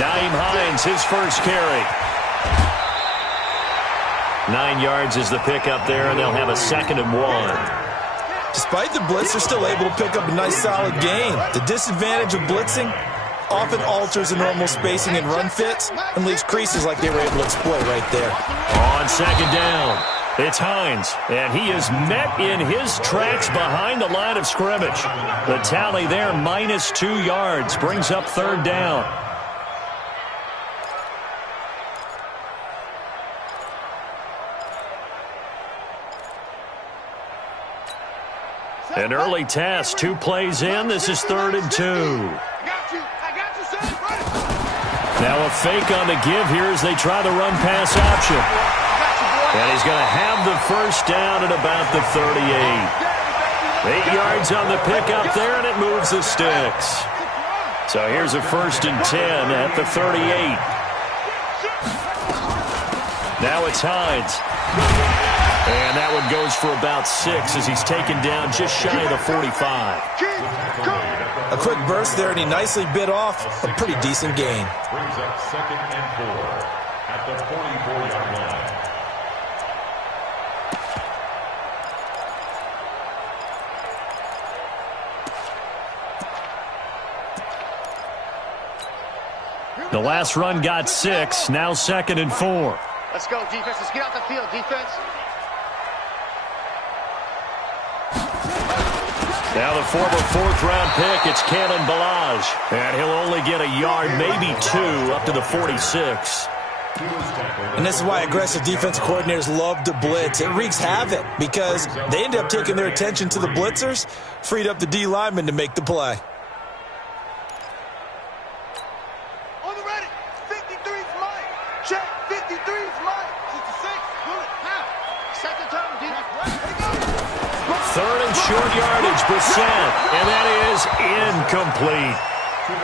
Nyheim Hines, his first carry. 9 yards is the pickup there, and they'll have a 2nd and 1. Despite the blitz, they're still able to pick up a nice solid gain. The disadvantage of blitzing often alters the normal spacing and run fits and leaves creases like they were able to exploit right there. On 2nd down, it's Hines, and he is met in his tracks behind the line of scrimmage. The tally there, -2 yards, brings up 3rd down. An early test, 2 plays in. This is 3rd and 2. Now a fake on the give here as they try the run-pass option. And he's going to have the first down at about the 38. 8 yards on the pickup there, and it moves the sticks. So here's a 1st and 10 at the 38. Now it's Hines. And that one goes for about 6 as he's taken down just shy of the 45. A quick burst there, and he nicely bit off a pretty decent gain. Brings up 2nd and 4 at the 44-yard line. The last run got 6, now 2nd and 4. Let's go, defense. Let's get out the field, defense. Now the former 4th-round pick, it's Cannon Balaj. And he'll only get a yard, maybe 2, up to the 46. And this is why aggressive defensive coordinators love to blitz. It wreaks havoc because they end up taking their attention to the blitzers, freed up the D lineman to make the play. On the ready. 53's Mike. Check. 53's Mike. 66. Bullet. Now. 2nd time, defense. 3rd and short yardage, Brissett, and that is incomplete.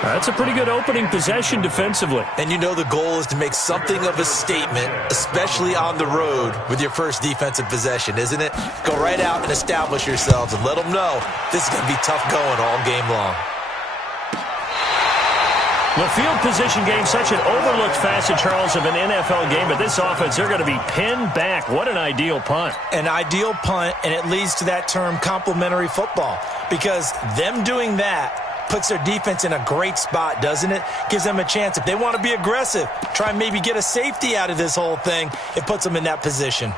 That's a pretty good opening possession defensively. And you know the goal is to make something of a statement, especially on the road with your first defensive possession, isn't it? Go right out and establish yourselves and let them know this is going to be tough going all game long. The field position game, such an overlooked facet, Charles, of an NFL game, but this offense, they're going to be pinned back. What an ideal punt. An ideal punt, and it leads to that term complementary football, because them doing that puts their defense in a great spot, doesn't it? Gives them a chance. If they want to be aggressive, try and maybe get a safety out of this whole thing, it puts them in that position.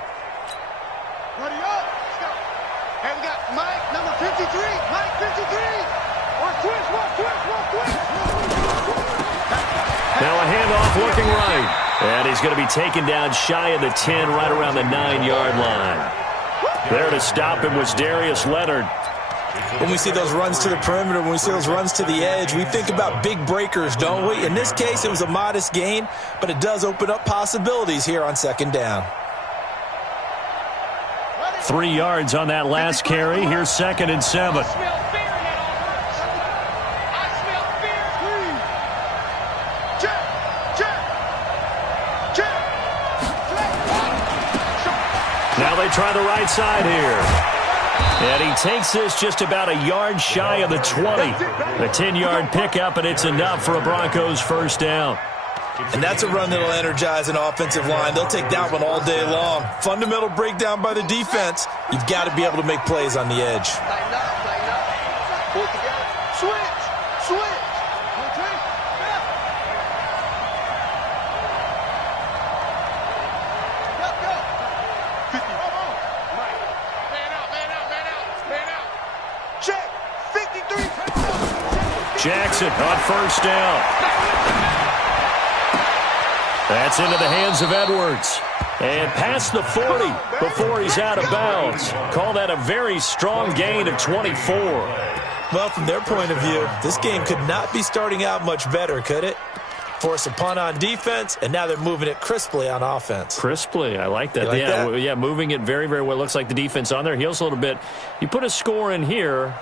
Ready up. Let's go. Hey, we got Mike, number 53. Mike, 53. One twist. Now a handoff looking right. And he's going to be taken down shy of the 10, right around the 9-yard line. There to stop him was Darius Leonard. When we see those runs to the perimeter, when we see those runs to the edge, we think about big breakers, don't we? In this case, it was a modest gain, but it does open up possibilities here on 2nd down. 3 yards on that last carry. Here's 2nd and 7. Now they try the right side here. And he takes this just about a yard shy of the 20. A 10-yard pickup, and it's enough for a Broncos first down. And that's a run that'll energize an offensive line. They'll take that one all day long. Fundamental breakdown by the defense. You've got to be able to make plays on the edge. Tighten up. Pull together. Switch. Jackson on first down. That's into the hands of Edwards. And past the 40 before he's out of bounds. Call that a very strong gain of 24. Well, from their point of view, this game could not be starting out much better, could it? Force a punt on defense, and now they're moving it crisply on offense. Crisply, I like that. Like that? Yeah, moving it very, very well. Looks like the defense on their heels a little bit. You put a score in here,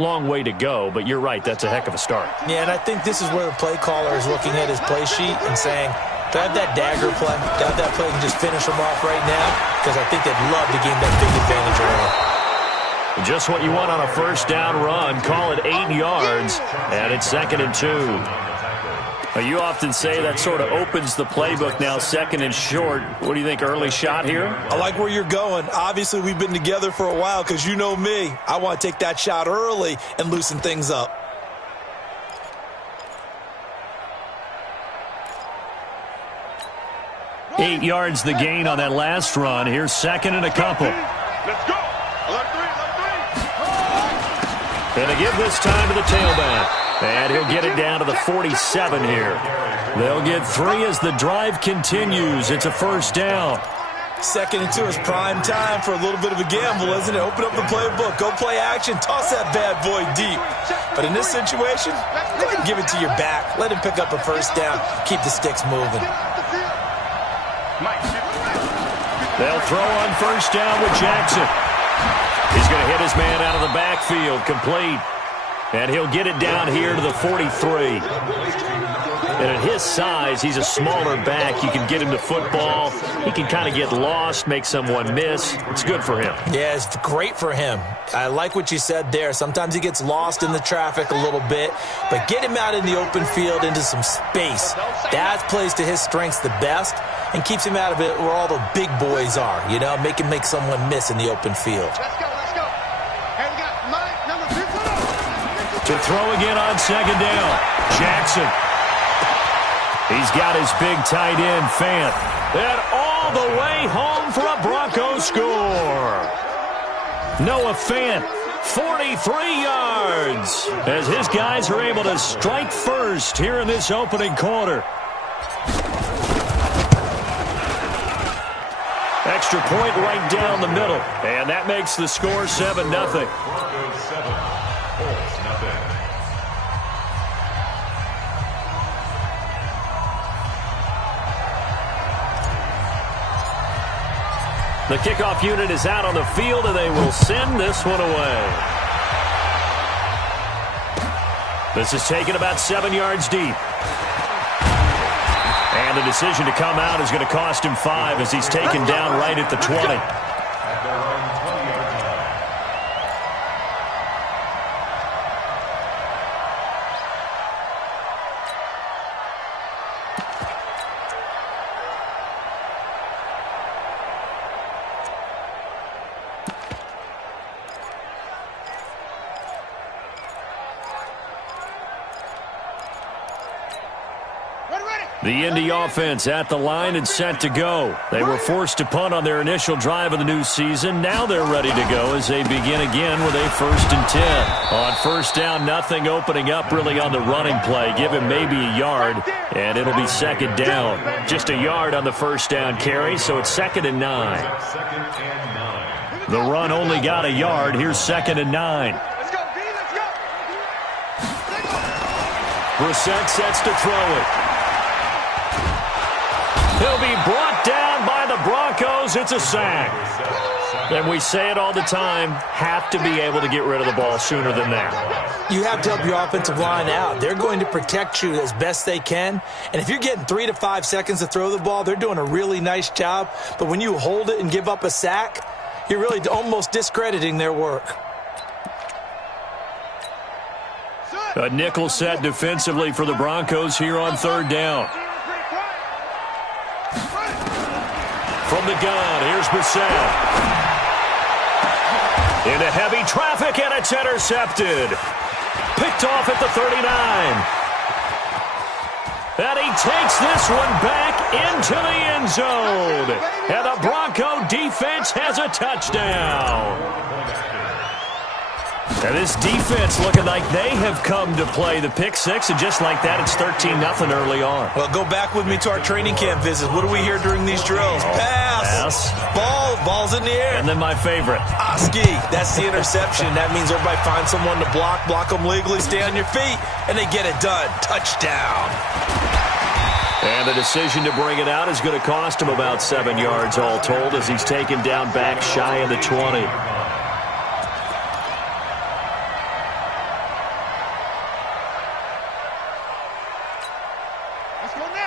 long way to go, but you're right, that's a heck of a start. Yeah, and I think this is where the play caller is looking at his play sheet and saying, do I have that dagger play? Do I have that play and just finish them off right now? Because I think they'd love to gain that big advantage early. Just what you want on a first down run. Call it 8 yards, and it's 2nd and 2. Well, you often say that sort of opens the playbook now, second and short. What do you think, early shot here? I like where you're going. Obviously, we've been together for a while because you know me. I want to take that shot early and loosen things up. Eight yards the gain on that last run. Here's second and a couple. Let's go. Alert three. And to give this time to the tailback. And he'll get it down to the 47 here. They'll get 3 as the drive continues. It's a first down. Second and 2 is prime time for a little bit of a gamble, isn't it? Open up the playbook. Go play action. Toss that bad boy deep. But in this situation, go ahead and give it to your back. Let him pick up a first down. Keep the sticks moving. They'll throw on first down with Jackson. He's going to hit his man out of the backfield. Complete. And he'll get it down here to the 43. And at his size, he's a smaller back. You can get him to football. He can kind of get lost, make someone miss. It's good for him. Yeah, it's great for him. I like what you said there. Sometimes he gets lost in the traffic a little bit. But get him out in the open field into some space. That plays to his strengths the best and keeps him out of it where all the big boys are. You know, make him make someone miss in the open field. Let's go. And we got Mike, number 2. To throw again on second down. Jackson. He's got his big tight end, Fant. And all the way home for a Broncos score. Noah Fant, 43 yards. As his guys are able to strike first here in this opening quarter. Extra point right down the middle. And that makes the score 7-0. Broncos 7, Colts nothing. The kickoff unit is out on the field, and they will send this one away. This is taken about 7 yards deep. And the decision to come out is going to cost him 5 as he's taken down right at the 20. At their own 20-yard line. The Indy offense at the line and set to go. They were forced to punt on their initial drive of the new season. Now they're ready to go as they begin again with a 1st and 10. On first down, nothing opening up really on the running play. Give him maybe a yard, and it'll be second down. Just a yard on the first down carry, so it's 2nd and 9. Second and 9. The run only got a yard. Here's 2nd and 9. Let's go, B, let's go. Brissett sets to throw it. He'll be brought down by the Broncos. It's a sack. And we say it all the time, have to be able to get rid of the ball sooner than that. You have to help your offensive line out. They're going to protect you as best they can. And if you're getting 3 to 5 seconds to throw the ball, they're doing a really nice job. But when you hold it and give up a sack, you're really almost discrediting their work. A nickel set defensively for the Broncos here on 3rd down. From the gun, here's Brissett. Into heavy traffic, and it's intercepted. Picked off at the 39. And he takes this one back into the end zone. And the Bronco defense has a touchdown. And this defense looking like they have come to play the pick six, and just like that, it's 13-0 early on. Well, go back with me to our training camp visits. What do we hear during these drills? Pass. Ball's in the air. And then my favorite. Oski, that's the interception. That means everybody finds someone to block them legally, stay on your feet, and they get it done. Touchdown. And the decision to bring it out is going to cost him about 7 yards all told as he's taken down back shy of the 20.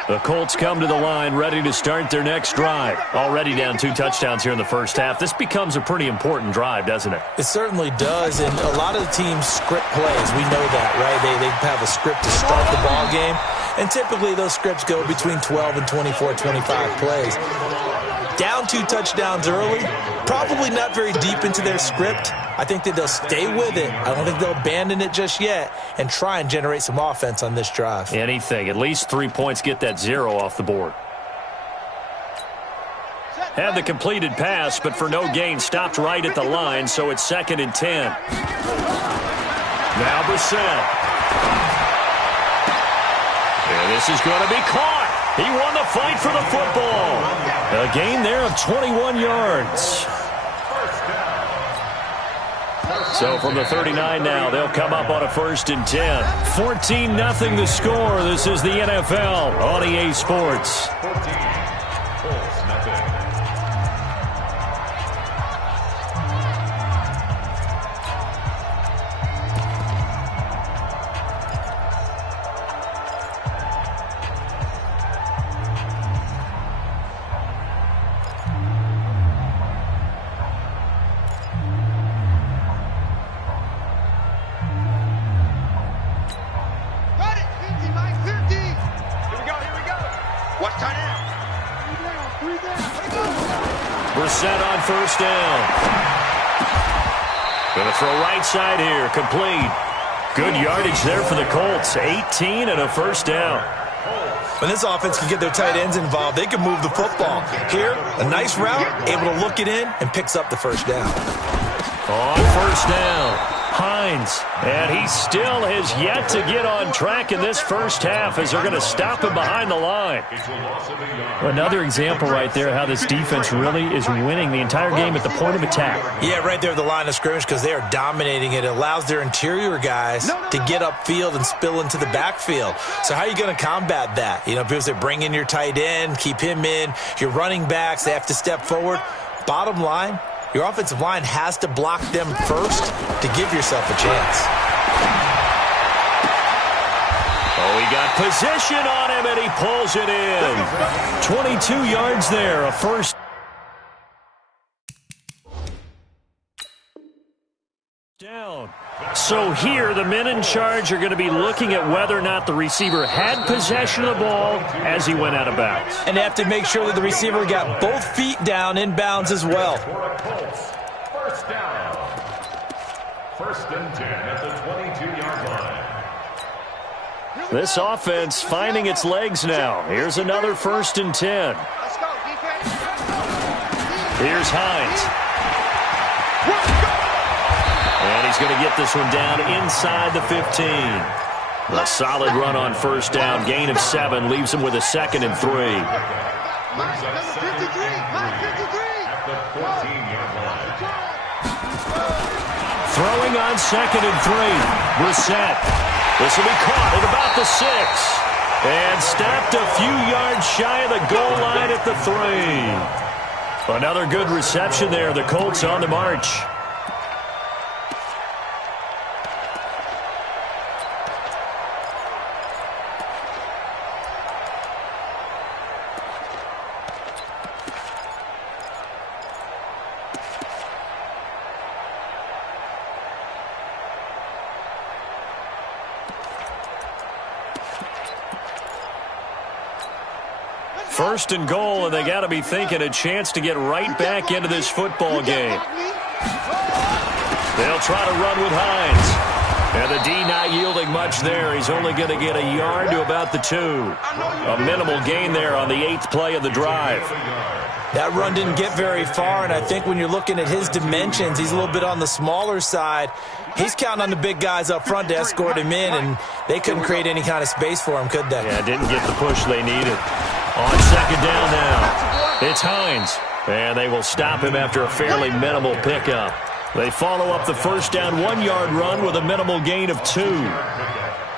The Colts come to the line ready to start their next drive. Already down 2 touchdowns here in the first half. This becomes a pretty important drive, doesn't it? It certainly does, and a lot of the teams script plays. We know that, right? They have a script to start the ball game. And typically those scripts go between 12 and 24, 25 plays. Down 2 touchdowns early, probably not very deep into their script. I think that they'll stay with it. I don't think they'll abandon it just yet and try and generate some offense on this drive. Anything. At least 3 points, get that 0 off the board. Had the completed pass, but for no gain, stopped right at the line, so it's 2nd and 10. Now Brissett. And this is going to be caught. He won the fight for the football. A gain there of 21 yards. So from the 39 now, they'll come up on a 1st and 10. 14-0 the score. This is the NFL on EA Sports. Brissett on 1st down. Going to throw right side here. Complete. Good yardage there for the Colts. 18 and a 1st down. When this offense can get their tight ends involved, they can move the football. Here, a nice route, able to look it in, and picks up the 1st down. On 1st down, Hines. And he still has yet to get on track in this 1st half as they're going to stop him behind the line. Another example right there how this defense really is winning the entire game at the point of attack. Yeah, right there at the line of scrimmage because they are dominating it. It allows their interior guys to get upfield and spill into the backfield. So how are you going to combat that? You know, people say bring in your tight end, keep him in. Your running backs, they have to step forward. Bottom line, your offensive line has to block them first to give yourself a chance. Oh, he got position on him, and he pulls it in. 22 yards there, a 1st down. So here, the men in charge are going to be looking at whether or not the receiver had possession of the ball as he went out of bounds. And they have to make sure that the receiver got both feet down in bounds as well. 1st down. 1st and 10 at the 22-yard line. This offense finding its legs now. Here's another 1st and 10. Let's go, defense. Here's Hines. And he's going to get this one down inside the 15. A solid run on 1st down. Gain of 7 leaves him with a 2nd and 3. Number 53. At the 14-yard line. Throwing on 2nd and 3. Brissett. This will be caught at about the 6. And stopped a few yards shy of the goal line at the 3. Another good reception there. The Colts on the march. First and goal, and they got to be thinking a chance to get right back into this football game. They'll try to run with Hines. And the D not yielding much there. He's only going to get a yard to about the 2. A minimal gain there on the 8th play of the drive. That run didn't get very far, and I think when you're looking at his dimensions, he's a little bit on the smaller side. He's counting on the big guys up front to escort him in, and they couldn't create any kind of space for him, could they? Yeah, didn't get the push they needed. On 2nd down now, it's Hines. And they will stop him after a fairly minimal pickup. They follow up the 1st down 1-yard run with a minimal gain of 2.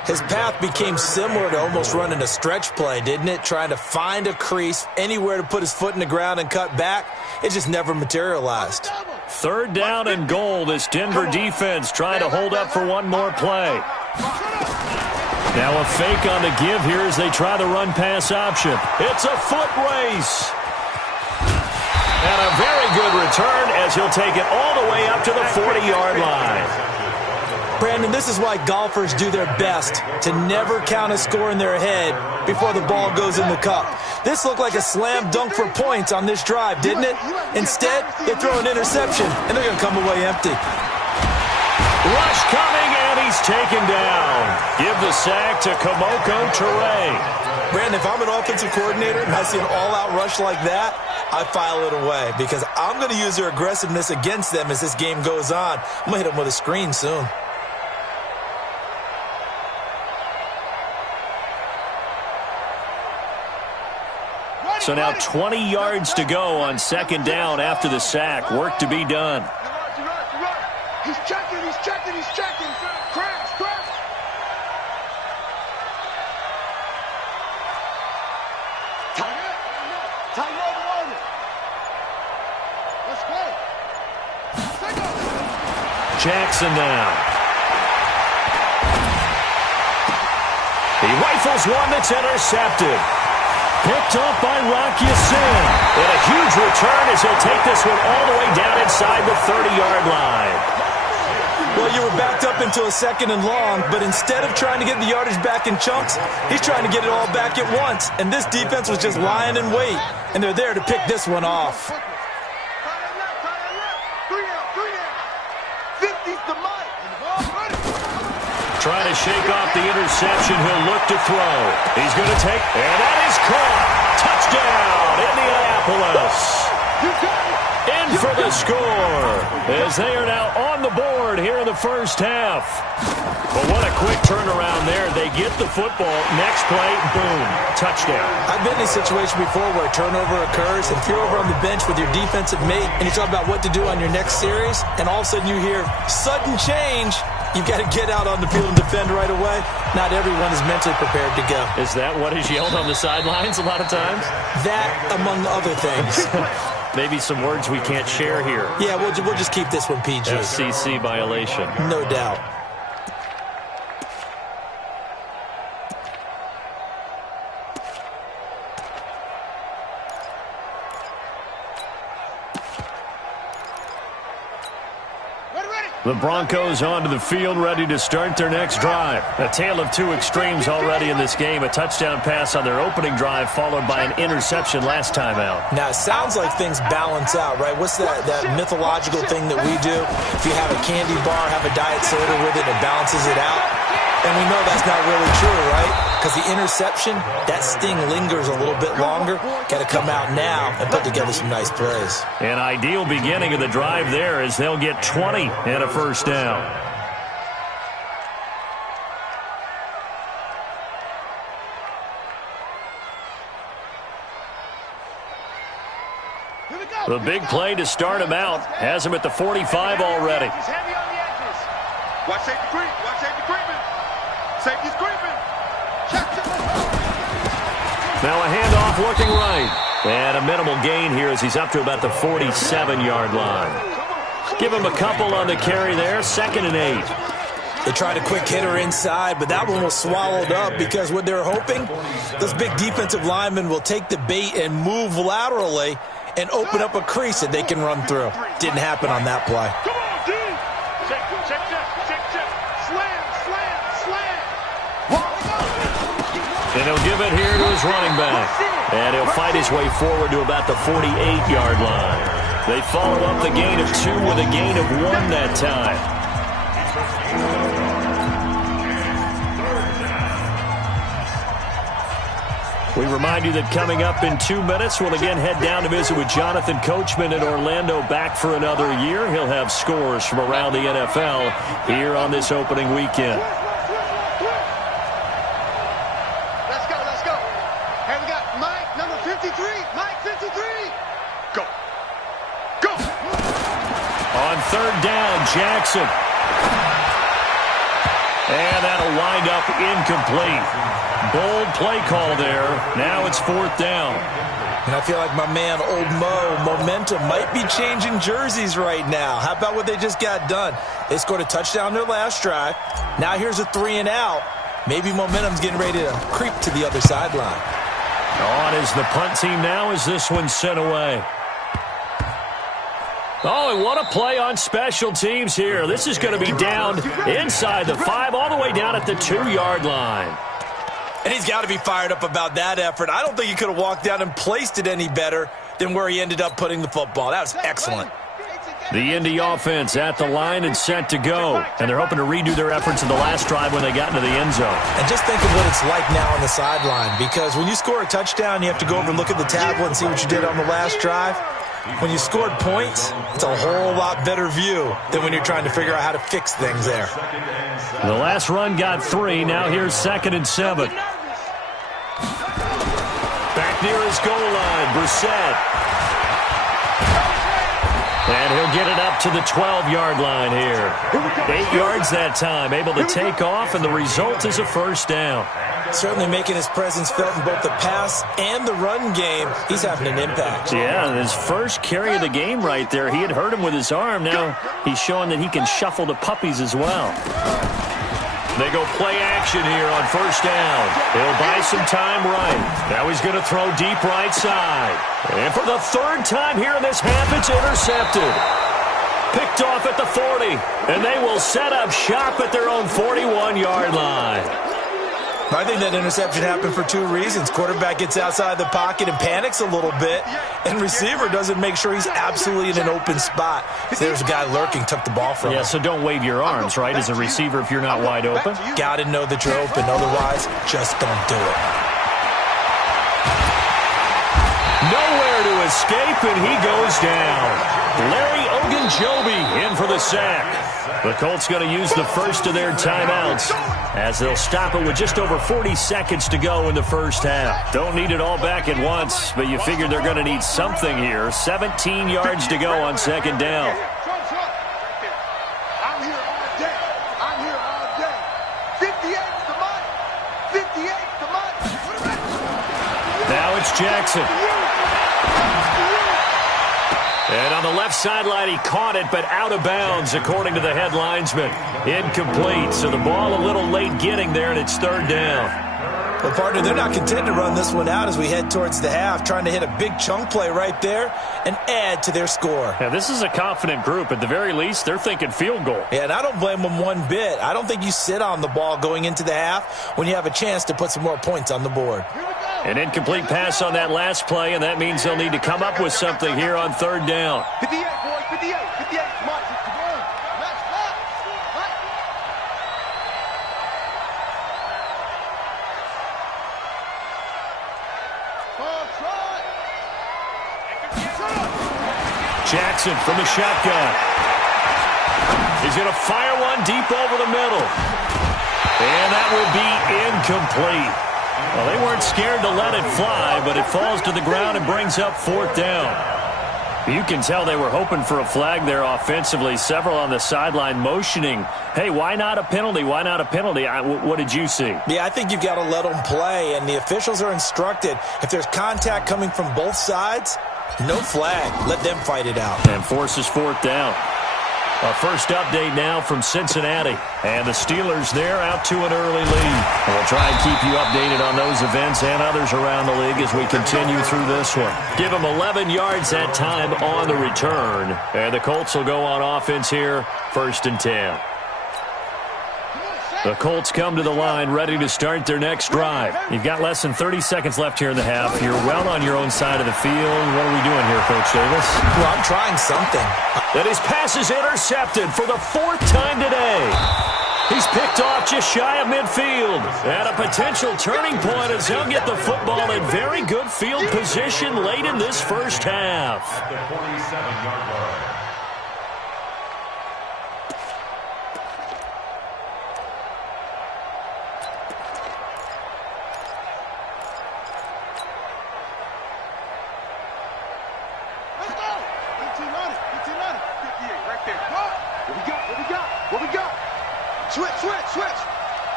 His path became similar to almost running a stretch play, didn't it? Trying to find a crease, anywhere to put his foot in the ground and cut back. It just never materialized. 3rd down and goal. This Denver defense trying to hold up for one more play. Now a fake on the give here as they try the run-pass option. It's a foot race. And a very good return as he'll take it all the way up to the 40-yard line. Brandon, this is why golfers do their best to never count a score in their head before the ball goes in the cup. This looked like a slam dunk for points on this drive, didn't it? Instead, they throw an interception, and they're going to come away empty. Rush coming, and he's taken down. Give the sack to Kamoko Toure. Brandon, if I'm an offensive coordinator and I see an all-out rush like that, I file it away because I'm going to use their aggressiveness against them as this game goes on. I'm going to hit them with a screen soon. So now 20 yards to go on second down after the sack. Work to be done. He's checking, he's checking, he's checking. Crash, crash. Tight end. Let's go. Jackson now. He rifles one that's intercepted. Picked up by Rock Ya-Sin. And a huge return as he'll take this one all the way down inside the 30-yard line. Well, you were backed up into a second and long, but instead of trying to get the yardage back in chunks, he's trying to get it all back at once. And this defense was just lying in wait, and they're there to pick this one off. Trying to shake off the interception. He'll look to throw. He's going to take, and that is caught. Touchdown, Indianapolis. In for the score as they are now on the board here in the first half. But what a quick turnaround there. They get the football. Next play, boom, touchdown. I've been in a situation before where a turnover occurs, and if you're over on the bench with your defensive mate and you talk about what to do on your next series, and all of a sudden you hear sudden change, you've got to get out on the field and defend right away. Not everyone is mentally prepared to go. Is that what is yelled on the sidelines a lot of times? That, among other things. Maybe some words we can't share here. Yeah, we'll just keep this one PG. FCC violation. No doubt. The Broncos onto the field, ready to start their next drive. A tale of two extremes already in this game. A touchdown pass on their opening drive, followed by an interception last time out. Now, it sounds like things balance out, right? What's that mythological thing that we do? If you have a candy bar, have a diet soda with it, it balances it out. And we know that's not really true, right? Because the interception, that sting lingers a little bit longer. Got to come out now and put together some nice plays. An ideal beginning of the drive there as they'll get 20 and a first down. The big play to start him out has him at the 45 already. Watch safety creep. Watch safety creeping. Safety's creeping. Now a handoff looking right. And a minimal gain here as he's up to about the 47-yard line. Give him a couple on the carry there. 2nd and 8. They tried a quick hitter inside, but that one was swallowed up because what they're hoping, those big defensive linemen will take the bait and move laterally and open up a crease that they can run through. Didn't happen on that play. Come on, D. Check. Slam. And he'll give it here to his running back. And he'll fight his way forward to about the 48-yard line. They follow up the gain of 2 with a gain of 1 that time. We remind you that coming up in 2 minutes, we'll again head down to visit with Jonathan Coachman in Orlando, back for another year. He'll have scores from around the NFL here on this opening weekend. Let's go. Hey, we got Mike, number 53. Mike, 53. Go. On 3rd down, Jackson. And that'll wind up incomplete. Bold play call there. Now it's 4th down. And I feel like my man, Old Mo, momentum might be changing jerseys right now. How about what they just got done? They scored a touchdown their last drive. Now here's a 3 and out. Maybe momentum's getting ready to creep to the other sideline. On is the punt team now as this one's sent away. Oh, and what a play on special teams here. This is going to be down inside the 5, all the way down at the 2-yard line. And he's got to be fired up about that effort. I don't think he could have walked down and placed it any better than where he ended up putting the football. That was excellent. The Indy offense at the line and set to go. And they're hoping to redo their efforts in the last drive when they got into the end zone. And just think of what it's like now on the sideline. Because when you score a touchdown, you have to go over and look at the tablet and see what you did on the last drive. When you scored points, it's a whole lot better view than when you're trying to figure out how to fix things there. The last run got 3. Now here's 2nd and 7. Back near his goal line, Brissett. And he'll get it up to the 12-yard line here. 8 yards that time, able to take off, and the result is a first down. Certainly making his presence felt in both the pass and the run game. He's having an impact. Yeah, his first carry of the game right there. He had hurt him with his arm. Now he's showing that he can shuffle the puppies as well. They go play action here on first down. He'll buy some time right. Now he's going to throw deep right side. And for the 3rd time here in this half, it's intercepted. Picked off at the 40. And they will set up shop at their own 41-yard line. I think that interception happened for 2 reasons. Quarterback gets outside the pocket and panics a little bit, and receiver doesn't make sure he's absolutely in an open spot. So there's a guy lurking, took the ball from him. Yeah, so don't wave your arms, right, as a receiver if you're not wide open. Got to know that you're open. Otherwise, just don't do it. Nowhere to escape, and he goes down. Larry Ogunjobi in for the sack. The Colts going to use the first of their timeouts as they'll stop it with just over 40 seconds to go in the first half. Don't need it all back at once, but you figure they're going to need something here. 17 yards to go on 2nd down. I'm here all day. I'm here all day. 58's the money. 58's the money. Now it's Jackson. And on the left sideline, he caught it, but out of bounds, according to the head linesman. Incomplete, so the ball a little late getting there, and it's 3rd down. Well, partner, they're not content to run this one out as we head towards the half, trying to hit a big chunk play right there and add to their score. Yeah, this is a confident group. At the very least, they're thinking field goal. Yeah, and I don't blame them one bit. I don't think you sit on the ball going into the half when you have a chance to put some more points on the board. An incomplete pass on that last play, and that means they'll need to come up with something here on 3rd down. 58, boys, 58, 58. Come on, come on. Let's go. Jackson from the shotgun. He's going to fire one deep over the middle. And that will be incomplete. Well, they weren't scared to let it fly, but it falls to the ground and brings up 4th down. You can tell they were hoping for a flag there offensively. Several on the sideline motioning, hey, why not a penalty? Why not a penalty? What did you see? Yeah, I think you've got to let them play, and the officials are instructed. If there's contact coming from both sides, no flag. Let them fight it out. And forces 4th down. Our first update now from Cincinnati. And the Steelers there out to an early lead. We'll try and keep you updated on those events and others around the league as we continue through this one. Give them 11 yards that time on the return. And the Colts will go on offense here, 1st and 10. The Colts come to the line ready to start their next drive. You've got less than 30 seconds left here in the half. You're well on your own side of the field. What are we doing here, Coach Davis? Well, I'm trying something. And his pass is intercepted for the 4th time today. He's picked off just shy of midfield. And a potential turning point as he'll get the football in very good field position late in this first half. At the 47-yard line. Switch.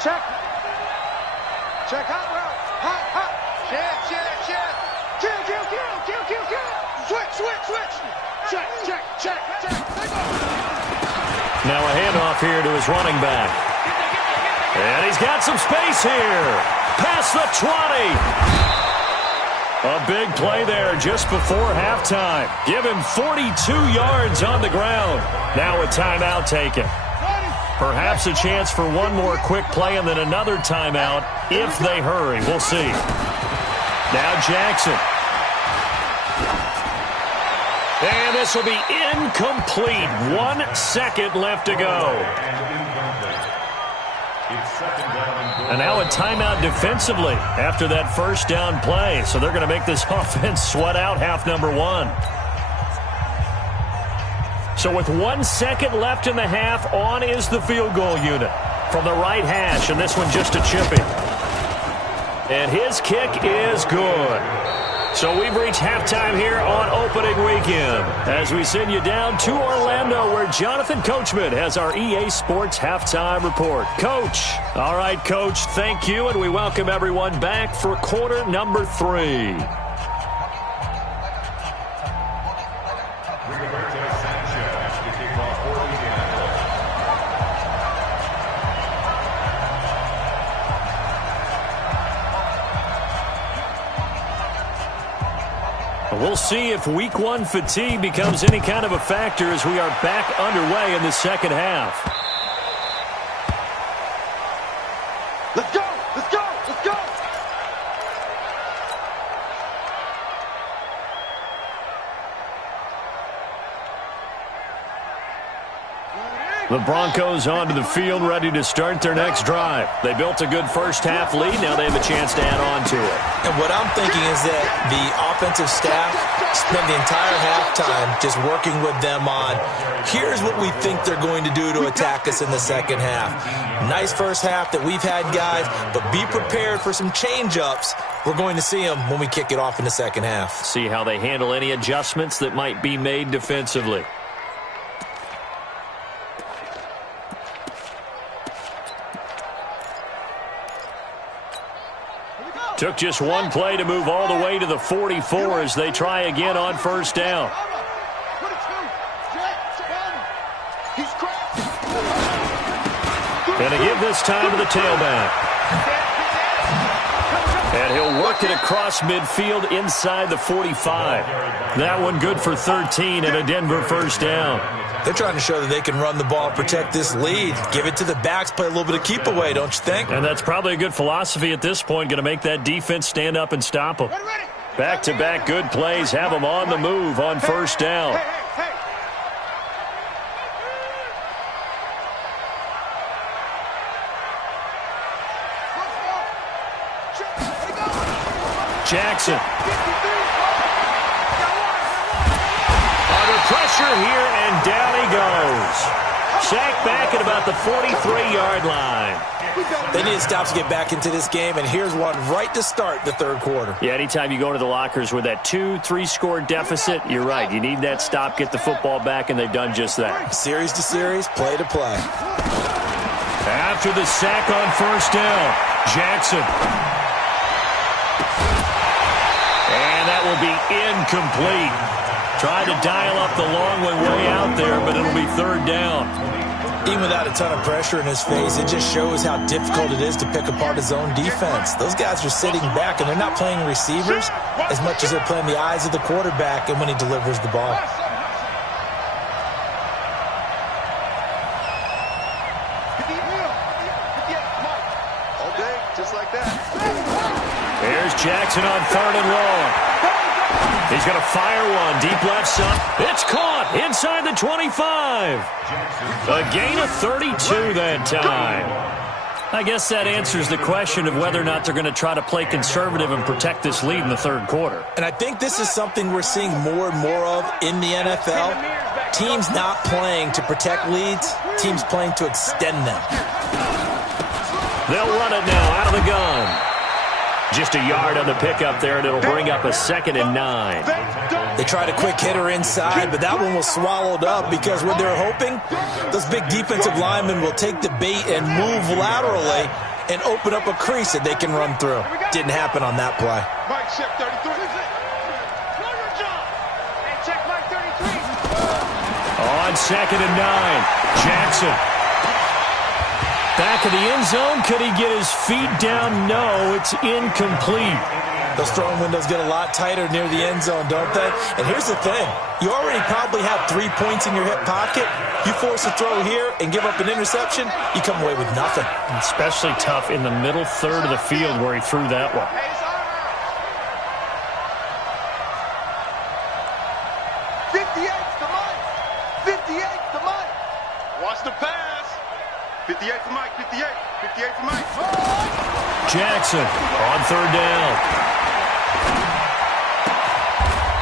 Check. Check hot route. Hot. Check. Kill. Switch. Check. Now a handoff here to his running back. And he's got some space here. Past the 20. A big play there just before halftime. Give him 42 yards on the ground. Now a timeout taken. Perhaps a chance for one more quick play and then another timeout if they hurry. We'll see. Now Jackson. And this will be incomplete. 1 second left to go. And now a timeout defensively after that first down play. So they're going to make this offense sweat out half number 1. So with 1 second left in the half, on is the field goal unit from the right hash, and this one just a chippy. And his kick is good. So we've reached halftime here on opening weekend as we send you down to Orlando where Jonathan Coachman has our EA Sports halftime report. Coach. All right, Coach, thank you, and we welcome everyone back for quarter number 3. We'll see if week 1 fatigue becomes any kind of a factor as we are back underway in the second half. Let's go! Let's go! Let's go! The Broncos onto the field, ready to start their next drive. They built a good first half lead. Now they have a chance to add on to it. And what I'm thinking is that the offensive staff spent the entire halftime just working with them on, here's what we think they're going to do to attack us in the second half. Nice first half that we've had, guys, but be prepared for some change-ups. We're going to see them when we kick it off in the second half. See how they handle any adjustments that might be made defensively. Took just one play to move all the way to the 44 as they try again on first down. Gonna give this time to the tailback. And he'll work it across midfield inside the 45. That one good for 13 and a Denver first down. They're trying to show that they can run the ball, protect this lead. Give it to the backs, play a little bit of keep away, don't you think? And that's probably a good philosophy at this point, going to make that defense stand up and stop them. Back-to-back good plays, have them on the move on first down. Jackson. Under pressure here, and down he goes. Sacked back at about the 43-yard line. They need to stop to get back into this game, and here's one right to start the third quarter. Yeah, anytime you go to the lockers with that 2-3 score deficit, you're right. You need that stop, get the football back, and they've done just that. Series to series, play to play. After the sack on first down, Jackson. And that will be incomplete. Tried to dial up the long one way out there, but it'll be third down. Even without a ton of pressure in his face, it just shows how difficult it is to pick apart his own defense. Those guys are sitting back, and they're not playing receivers as much as they're playing the eyes of the quarterback and when he delivers the ball. All day, just like that. There's Jackson on third and long. He's going to fire one. Deep left side. It's caught inside the 25. A gain of 32 that time. I guess that answers the question of whether or not they're going to try to play conservative and protect this lead in the third quarter. And I think this is something we're seeing more and more of in the NFL. Teams not playing to protect leads. Teams playing to extend them. They'll run it now out of the gun. Just a yard on the pickup there, and it'll bring up a 2nd and 9. They tried a quick hitter inside, but that one was swallowed up because what they're hoping, those big defensive linemen will take the bait and move laterally and open up a crease that they can run through. Didn't happen on that play. Mike, check 33. Check Mike 33. On 2nd and 9, Jackson. Back of the end zone. Could he get his feet down? No, it's incomplete. Those throwing windows get a lot tighter near the end zone, don't they? And here's the thing. You already probably have 3 points in your hip pocket. You force a throw here and give up an interception, you come away with nothing. Especially tough in the middle third of the field where he threw that one. 58's the mic. 58's the mic. Watch the pass. 58 for Mike. 58. 58 for Mike. Jackson on third down.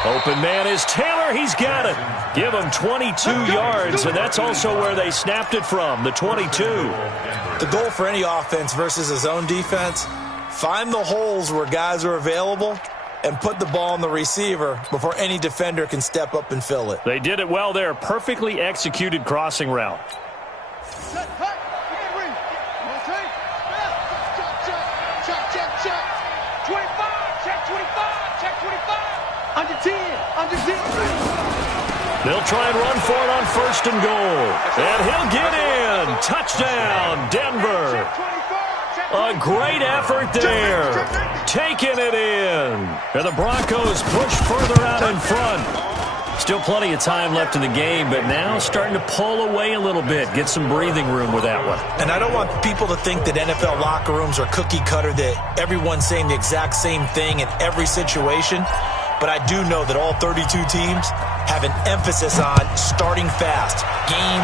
Open man is Taylor. He's got it. Give him 22 yards, and that's also where they snapped it from, the 22. The goal for any offense versus a zone defense, find the holes where guys are available and put the ball on the receiver before any defender can step up and fill it. They did it well there. Perfectly executed crossing route. Under 10. Under 10. They'll try and run for it on first and goal. And he'll get in. Touchdown, Denver. A great effort there. Taking it in. And the Broncos push further out in front. Still plenty of time left in the game, but now starting to pull away a little bit. Get some breathing room with that one. And I don't want people to think that NFL locker rooms are cookie cutter, that everyone's saying the exact same thing in every situation. But I do know that all 32 teams have an emphasis on starting fast. Game,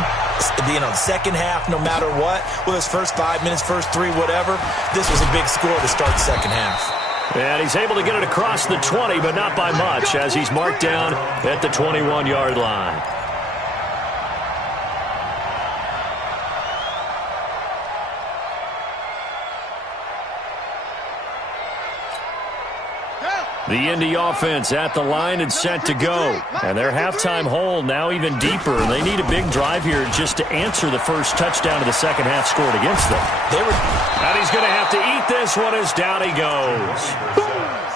second half, no matter what. Whether it's first 5 minutes, first 3, whatever. This was a big score to start the second half. And he's able to get it across the 20, but not by much, as he's marked down at the 21-yard line. The Indy offense at the line and set to go. And their halftime hole now even deeper. They need a big drive here just to answer the first touchdown of the second half scored against them. And he's going to have to eat this one as down he goes.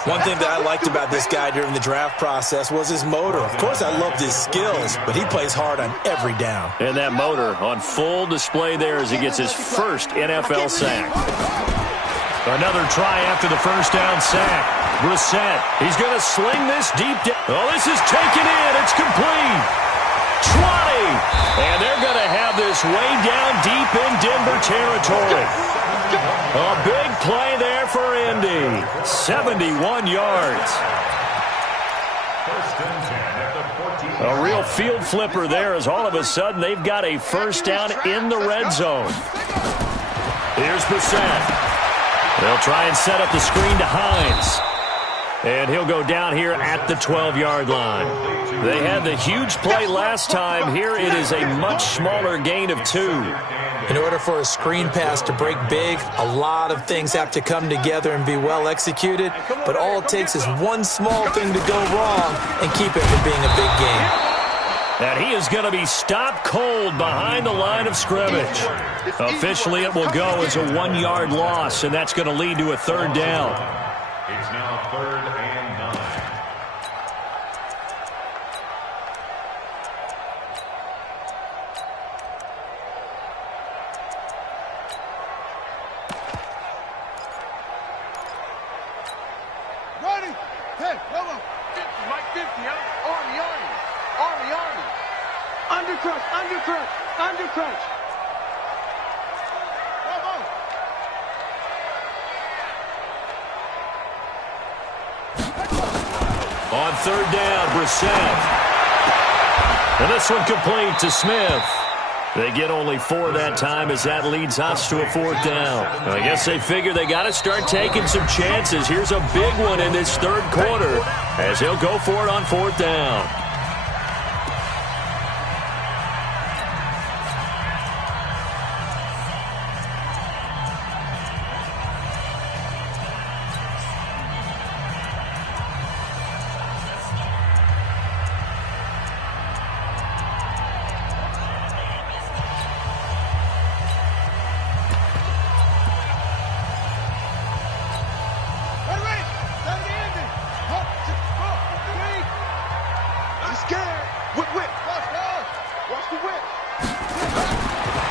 One thing that I liked about this guy during the draft process was his motor. Of course, I loved his skills, but he plays hard on every down. And that motor on full display there as he gets his first NFL sack. Another try after the first down sack. Brissett, he's going to sling this deep down. Oh, this is taken in. It's complete. 20. And they're going to have this way down deep in Denver territory. A big play there for Indy. 71 yards. A real field flipper there as all of a sudden they've got a first down in the red zone. Here's Brissett. They'll try and set up the screen to Hines. And he'll go down here at the 12-yard line. They had the huge play last time. Here it is a much smaller gain of 2. In order for a screen pass to break big, a lot of things have to come together and be well executed. But all it takes is one small thing to go wrong and keep it from being a big game. And he is going to be stopped cold behind the line of scrimmage. Officially, it will go as a 1-yard loss, and that's going to lead to a third down. It's now 3rd and 9. Ready? Hey, come on. 50, Mike 50, huh? Army. Undercrunch. Come on. On third down, Brissett. And this one complete to Smith. They get only 4 that time as that leads us to a 4th down. I guess they figure they got to start taking some chances. Here's a big one in this third quarter as he'll go for it on 4th down.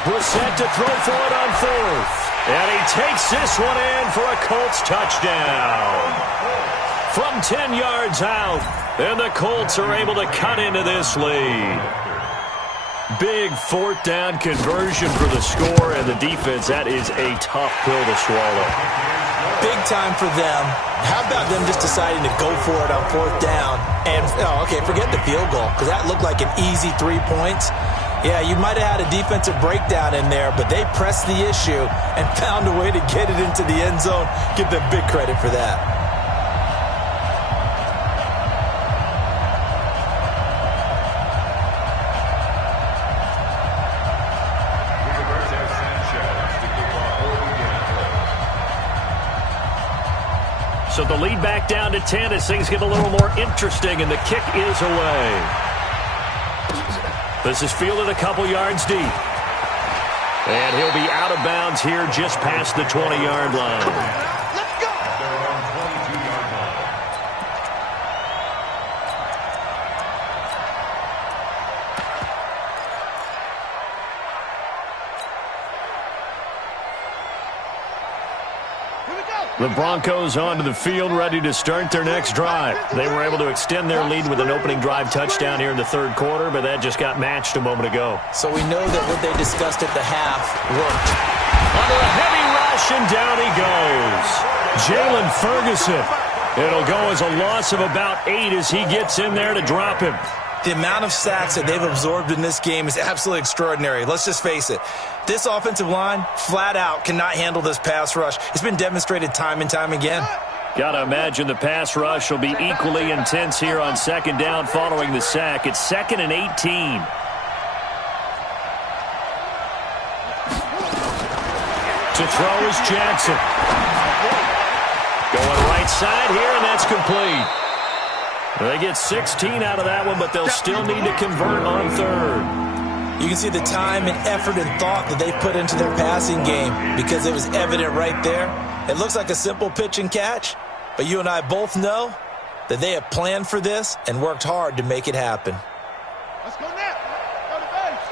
Brissett to throw for it on 4th. And he takes this one in for a Colts touchdown. from 10 yards out. And the Colts are able to cut into this lead. Big fourth down conversion for the score, and the defense, that is a tough pill to swallow. Big time for them. How about them just deciding to go for it on fourth down? And, forget the field goal, because that looked like an easy 3 points. Yeah, you might have had a defensive breakdown in there, but they pressed the issue and found a way to get it into the end zone. Give them big credit for that. So the lead back down to 10 as things get a little more interesting, and the kick is away. This is fielded a couple yards deep. And he'll be out of bounds here just past the 20-yard line. The Broncos onto the field, ready to start their next drive. They were able to extend their lead with an opening drive touchdown here in the third quarter, but that just got matched a moment ago. So we know that what they discussed at the half worked. Under a heavy rush, and down he goes. Jalen Ferguson. It'll go as a loss of about 8 as he gets in there to drop him. The amount of sacks that they've absorbed in this game is absolutely extraordinary. Let's just face it. This offensive line, flat out, cannot handle this pass rush. It's been demonstrated time and time again. Got to imagine the pass rush will be equally intense here on second down following the sack. It's 2nd and 18. To throw is Jackson. Going right side here, and that's complete. They get 16 out of that one, but they'll still need to convert on third. You can see the time and effort and thought that they put into their passing game because it was evident right there. It looks like a simple pitch and catch, but you and I both know that they have planned for this and worked hard to make it happen. Let's go now. Go to base.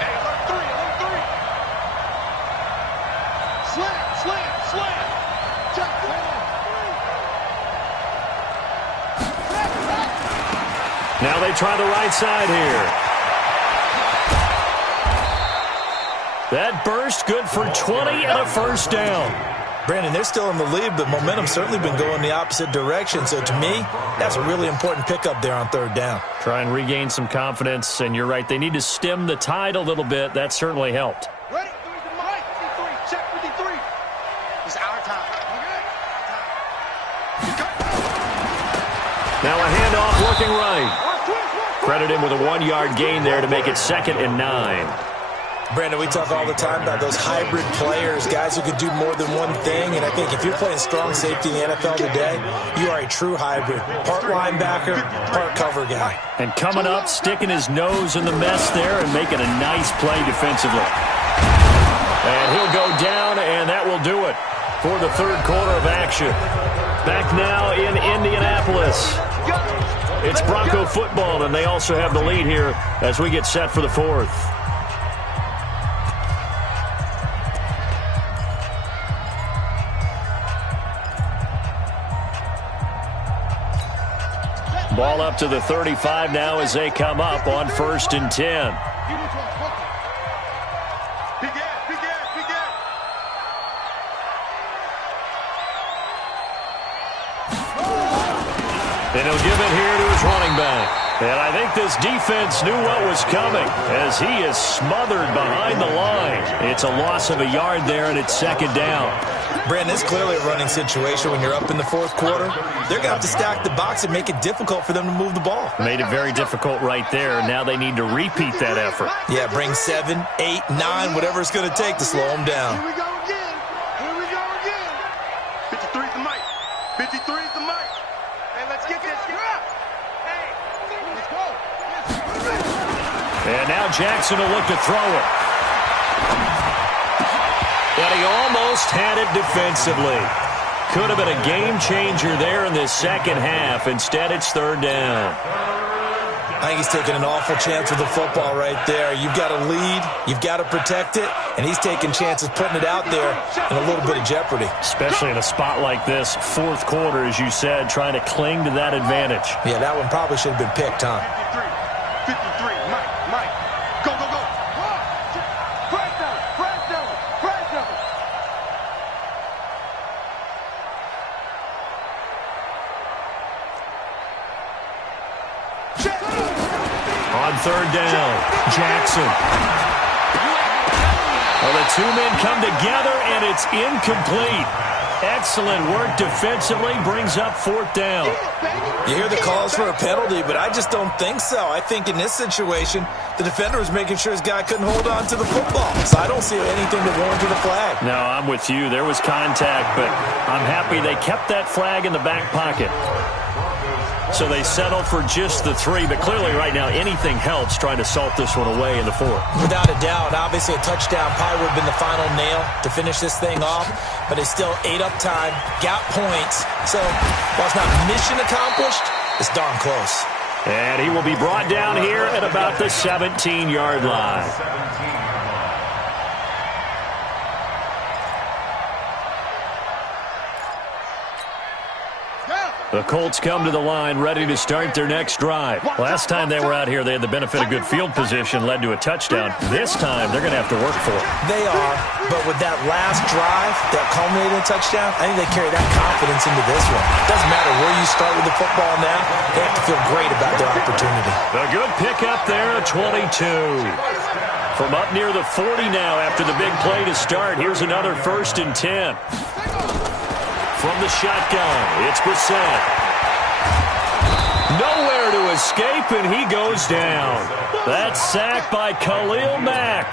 Hey, alert three. Slam. Check. Now they try the right side here. That burst good for 20 and a first down. Brandon, they're still in the lead, but momentum's certainly been going the opposite direction. So to me, that's a really important pickup there on third down. Try and regain some confidence, and you're right. They need to stem the tide a little bit. That certainly helped. Ready? Right. 53. Check 53. It's our time. Now a handoff looking right. Credit him with a 1-yard gain there to make it 2nd and 9. Brandon, we talk all the time about those hybrid players, guys who can do more than one thing. And I think if you're playing strong safety in the NFL today, you are a true hybrid. Part linebacker, part cover guy. And coming up, sticking his nose in the mess there and making a nice play defensively. And he'll go down, and that will do it for the third quarter of action. Back now in Indianapolis. It's Bronco football, and they also have the lead here as we get set for the fourth. Ball up to the 35 now as they come up on 1st and 10. And he'll give it here to his running back. And I think this defense knew what was coming as he is smothered behind the line. It's a loss of a yard there, and it's 2nd down. Brandon, it's clearly a running situation when you're up in the fourth quarter. They're going to have to stack the box and make it difficult for them to move the ball. Made it very difficult right there. Now they need to repeat that effort. Yeah, bring 7, 8, 9, whatever it's going to take to slow them down. Here we go again. 53's the mic. 53's the mic. Hey, let's get this. Hey, let's go. And now Jackson will look to throw it. But he almost had it defensively. Could have been a game changer there in the second half. Instead, it's 3rd down. I think he's taking an awful chance with the football right there. You've got to lead, you've got to protect it, and he's taking chances putting it out there in a little bit of jeopardy. Especially in a spot like this, fourth quarter, as you said, trying to cling to that advantage. Yeah, that one probably should have been picked, huh? 53, Mike. Go. Press down. On third down, Jackson. Well, the two men come together, and it's incomplete. Excellent work defensively, brings up fourth down. You hear the calls for a penalty, but I just don't think so. I think in this situation, the defender was making sure his guy couldn't hold on to the football. So I don't see anything to warrant a flag. No, I'm with you. There was contact, but I'm happy they kept that flag in the back pocket. So they settle for just the 3, but clearly right now anything helps trying to salt this one away in the 4th. Without a doubt, obviously a touchdown probably would have been the final nail to finish this thing off, but it's still 8 up time, got points. So while it's not mission accomplished, it's darn close. And he will be brought down here at about the 17-yard line. The Colts come to the line ready to start their next drive. Last time they were out here, they had the benefit of good field position, led to a touchdown. This time, they're going to have to work for it. They are, but with that last drive, that culminated in touchdown, I think they carry that confidence into this one. Doesn't matter where you start with the football now, they have to feel great about their opportunity. A good pickup there, 22. From up near the 40 now after the big play to start, here's another 1st and 10. From the shotgun, it's Brissett. Nowhere to escape, and he goes down. That's sacked by Khalil Mack.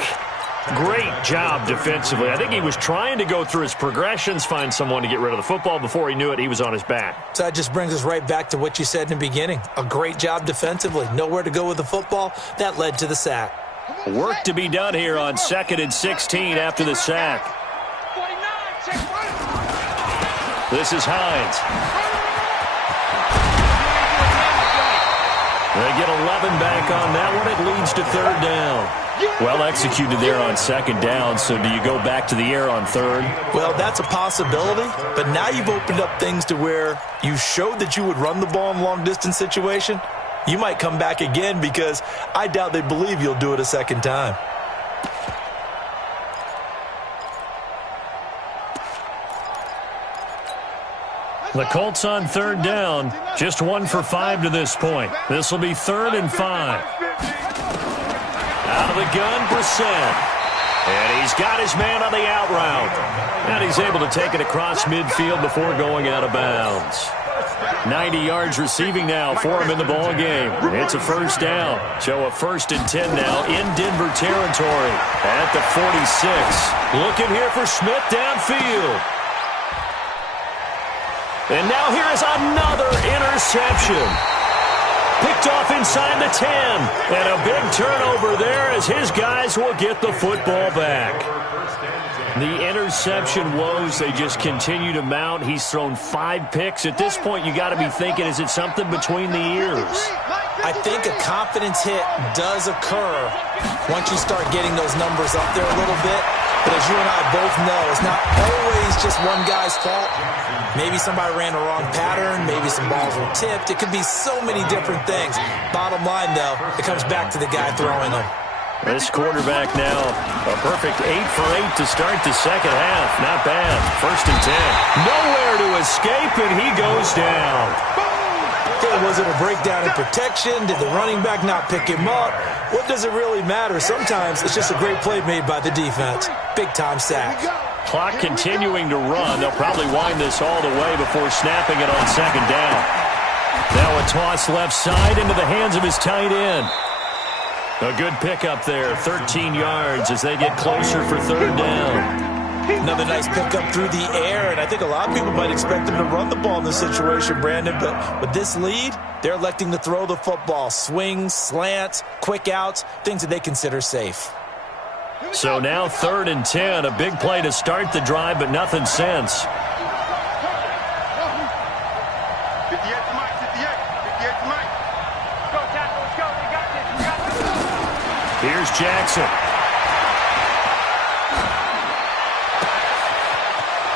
Great job defensively. I think he was trying to go through his progressions, find someone to get rid of the football. Before he knew it, he was on his back. So that just brings us right back to what you said in the beginning. A great job defensively. Nowhere to go with the football. That led to the sack. Work to be done here on 2nd and 16 after the sack. This is Hines. They get 11 back on that one. It leads to 3rd down. Well executed there on 2nd down, so do you go back to the air on 3rd? Well, that's a possibility, but now you've opened up things to where you showed that you would run the ball in long-distance situation. You might come back again because I doubt they believe you'll do it a 2nd time. The Colts on 3rd down, just 1 for 5 to this point. This will be 3rd and 5. Out of the gun, Brissett. And he's got his man on the out route. And he's able to take it across midfield before going out of bounds. 90 yards receiving now for him in the ball game. It's a 1st down. So a 1st and 10 now in Denver territory at the 46. Looking here for Smith downfield. And now here is another interception. Picked off inside the 10. And a big turnover there as his guys will get the football back. The interception woes, they just continue to mount. He's thrown 5 picks. At this point, you got to be thinking, is it something between the ears? I think a confidence hit does occur once you start getting those numbers up there a little bit. But as you and I both know, it's not always just one guy's fault. Maybe somebody ran a wrong pattern. Maybe some balls were tipped. It could be so many different things. Bottom line, though, it comes back to the guy throwing them. This quarterback now, a perfect 8 for 8 to start the 2nd half. Not bad. 1st and 10. Nowhere to escape, and he goes down. Okay, was it a breakdown in protection? Did the running back not pick him up? What does it really matter? Sometimes it's just a great play made by the defense. Big-time sack. Clock continuing to run. They'll probably wind this all the way before snapping it on 2nd down. Now a toss left side into the hands of his tight end. A good pickup there, 13 yards as they get closer for 3rd down. Another nice pickup through the air, and I think a lot of people might expect them to run the ball in this situation, Brandon, but with this lead, they're electing to throw the football. Swings, slants, quick outs, things that they consider safe. So now 3rd and 10, a big play to start the drive, but nothing since. 58 to Mike, 58 to Mike. Go, tackle, let's go. Here's Jackson.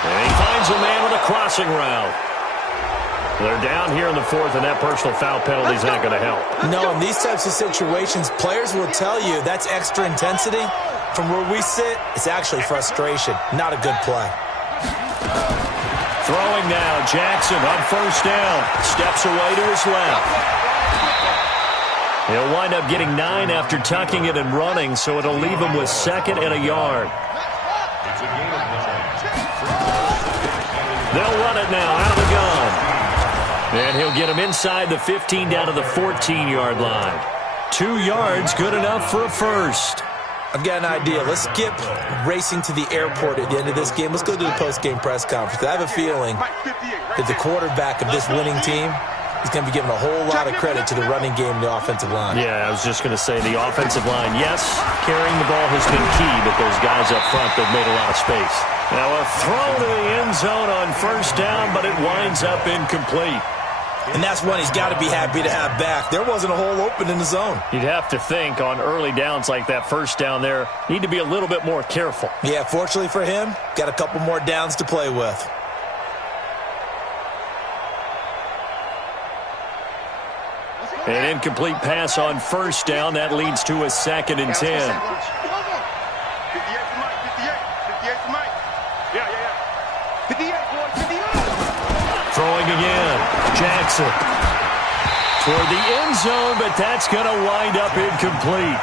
And he finds a man with a crossing route. They're down here in the fourth, and that personal foul penalty is not going to help. No, in these types of situations, players will tell you that's extra intensity. From where we sit, it's actually frustration. Not a good play. Throwing now, Jackson on first down. Steps away to his left. He'll wind up getting 9 after tucking it and running, so it'll leave him with 2nd and a yard. They'll run it now out of the gun. And he'll get him inside the 15 down to the 14-yard line. 2 yards, good enough for a first. I've got an idea. Let's skip racing to the airport at the end of this game. Let's go to the post-game press conference. I have a feeling that the quarterback of this winning team is going to be given a whole lot of credit to the running game and the offensive line. Yeah, I was just going to say the offensive line, yes, carrying the ball has been key, but those guys up front, they've made a lot of space. Now a throw to the end zone on first down, but it winds up incomplete. And that's one he's got to be happy to have back. There wasn't a hole open in the zone. You'd have to think on early downs like that first down there, need to be a little bit more careful. Yeah, fortunately for him, got a couple more downs to play with. An incomplete pass on first down. That leads to a 2nd and 10. Throwing again. Jackson. Toward the end zone, but that's going to wind up incomplete.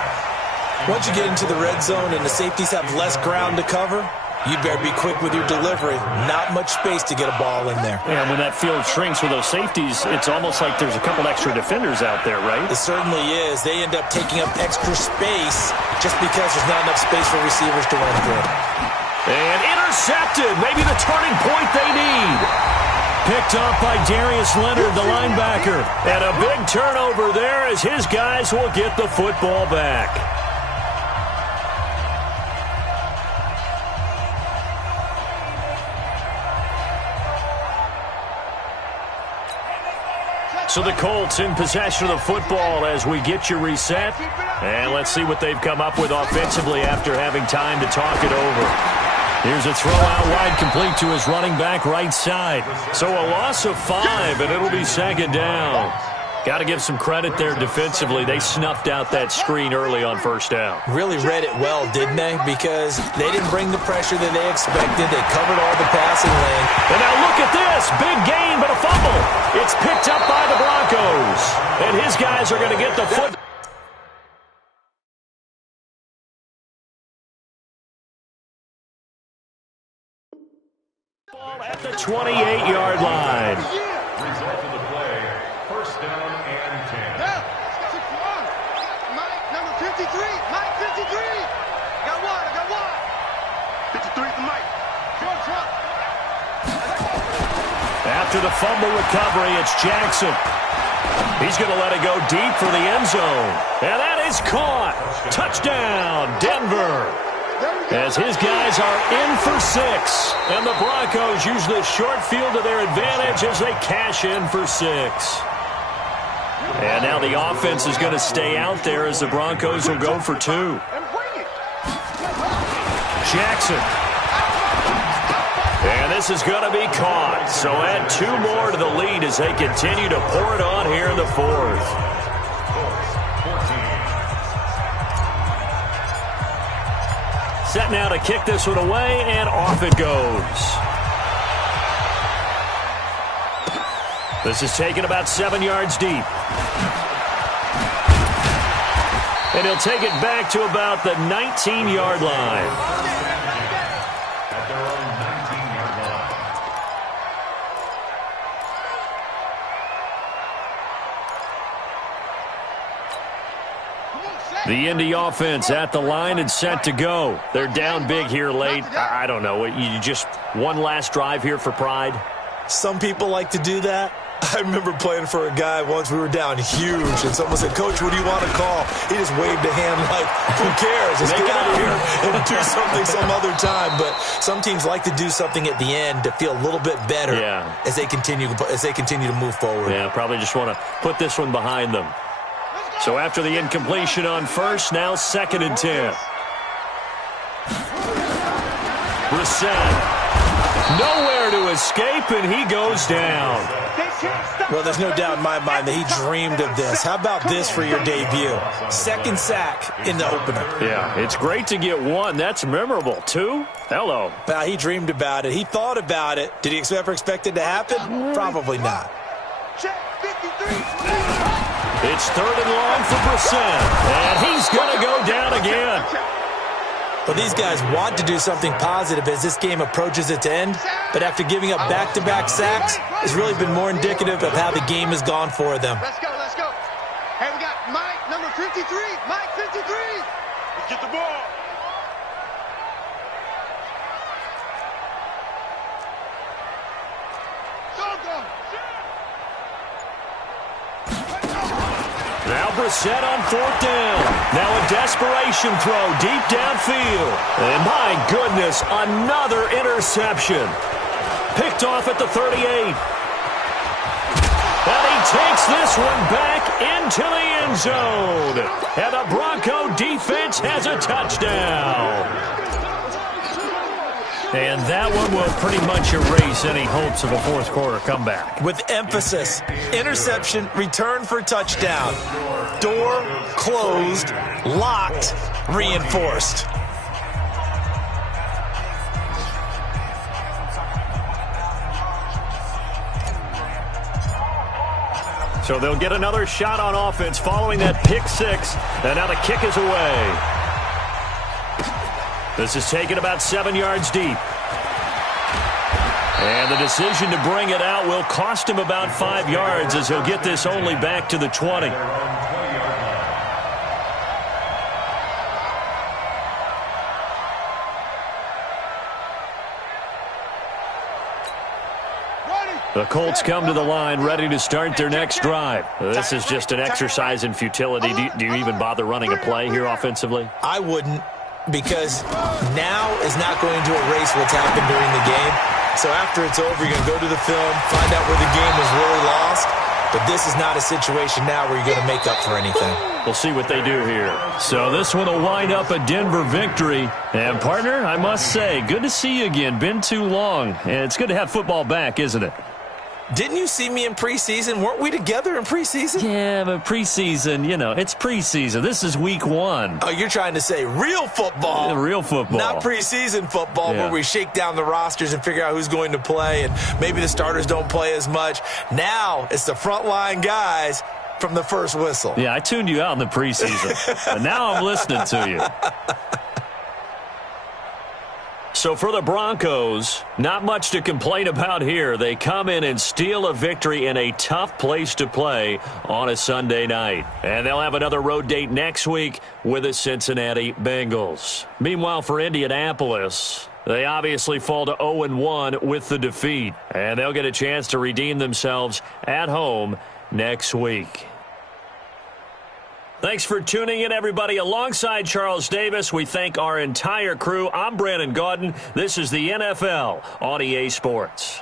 Once you get into the red zone and the safeties have less ground to cover, you better be quick with your delivery. Not much space to get a ball in there. And when that field shrinks with those safeties, it's almost like there's a couple extra defenders out there, right? It certainly is. They end up taking up extra space just because there's not enough space for receivers to run through. And intercepted. Maybe the turning point they need. Picked off by Darius Leonard, the linebacker. And a big turnover there as his guys will get the football back. So the Colts in possession of the football as we get you reset. And let's see what they've come up with offensively after having time to talk it over. Here's a throw out wide, complete to his running back right side. So a loss of 5, and it'll be 2nd down. Got to give some credit there defensively. They snuffed out that screen early on first down. Really read it well, didn't they? Because they didn't bring the pressure that they expected. They covered all the passing lane. And now look at this. Big gain, but a fumble. It's picked up by the Broncos. And his guys are going to get the foot. At the 28-yard line. Result of the play, first down and 10. Mike, number 53. Mike, 53. I got one. 53 for Mike. After the fumble recovery, it's Jackson. He's going to let it go deep for the end zone. And that is caught. Touchdown, Denver. As his guys are in for 6. And the Broncos use this short field to their advantage as they cash in for 6. And now the offense is going to stay out there as the Broncos will go for 2. Jackson. And this is going to be caught. So add 2 more to the lead as they continue to pour it on here in the 4th. Set now to kick this one away, and off it goes. This is taken about 7 yards deep. And he'll take it back to about the 19-yard line. At their own 19-yard line. The Indy offense at the line and set to go. They're down big here late. I don't know. You just one last drive here for pride? Some people like to do that. I remember playing for a guy once. We were down huge, and someone said, "Coach, what do you want to call?" He just waved a hand like, "Who cares? Let's get out of here and do something some other time." But some teams like to do something at the end to feel a little bit better as they continue to move forward. Yeah, probably just want to put this one behind them. So after the incompletion on first, now 2nd and 10. Brissett. Nowhere to escape, and he goes down. Well, there's no doubt in my mind that he dreamed of this. How about this for your debut? 2nd sack in the opener. Yeah, it's great to get 1. That's memorable. 2? Hello. Well, he dreamed about it. He thought about it. Did he ever expect it to happen? Probably not. It's 3rd and long for Brissett, and he's going to go down again. Well, these guys want to do something positive as this game approaches its end, but after giving up back-to-back sacks, it's really been more indicative of how the game has gone for them. Let's go, let's go. Hey, we got Mike, number 53. Mike, 53. Let's get the ball. Now Brissett on 4th down. Now a desperation throw deep downfield. And my goodness, another interception. Picked off at the 38. And he takes this one back into the end zone. And the Bronco defense has a touchdown. And that one will pretty much erase any hopes of a fourth quarter comeback. With emphasis, interception, return for touchdown. Door closed, locked, reinforced. So they'll get another shot on offense following that pick 6. And now the kick is away. This is taken about 7 yards deep. And the decision to bring it out will cost him about 5 yards as he'll get this only back to the 20. The Colts come to the line ready to start their next drive. This is just an exercise in futility. Do you even bother running a play here offensively? I wouldn't, because now is not going to erase what's happened during the game. So after it's over, you're going to go to the film, find out where the game was really lost. But this is not a situation now where you're going to make up for anything. We'll see what they do here. So this one will wind up a Denver victory. And, partner, I must say, good to see you again. Been too long. And it's good to have football back, isn't it? Didn't you see me in preseason? Weren't we together in preseason? Yeah, but preseason, it's preseason. This is week 1. Oh, you're trying to say real football. Real football. Not preseason football where we shake down the rosters and figure out who's going to play, and maybe the starters don't play as much. Now it's the frontline guys from the first whistle. Yeah, I tuned you out in the preseason, but now I'm listening to you. So for the Broncos, not much to complain about here. They come in and steal a victory in a tough place to play on a Sunday night. And they'll have another road date next week with the Cincinnati Bengals. Meanwhile, for Indianapolis, they obviously fall to 0-1 with the defeat. And they'll get a chance to redeem themselves at home next week. Thanks for tuning in, everybody. Alongside Charles Davis, we thank our entire crew. I'm Brandon Gaudin. This is the NFL on EA Sports.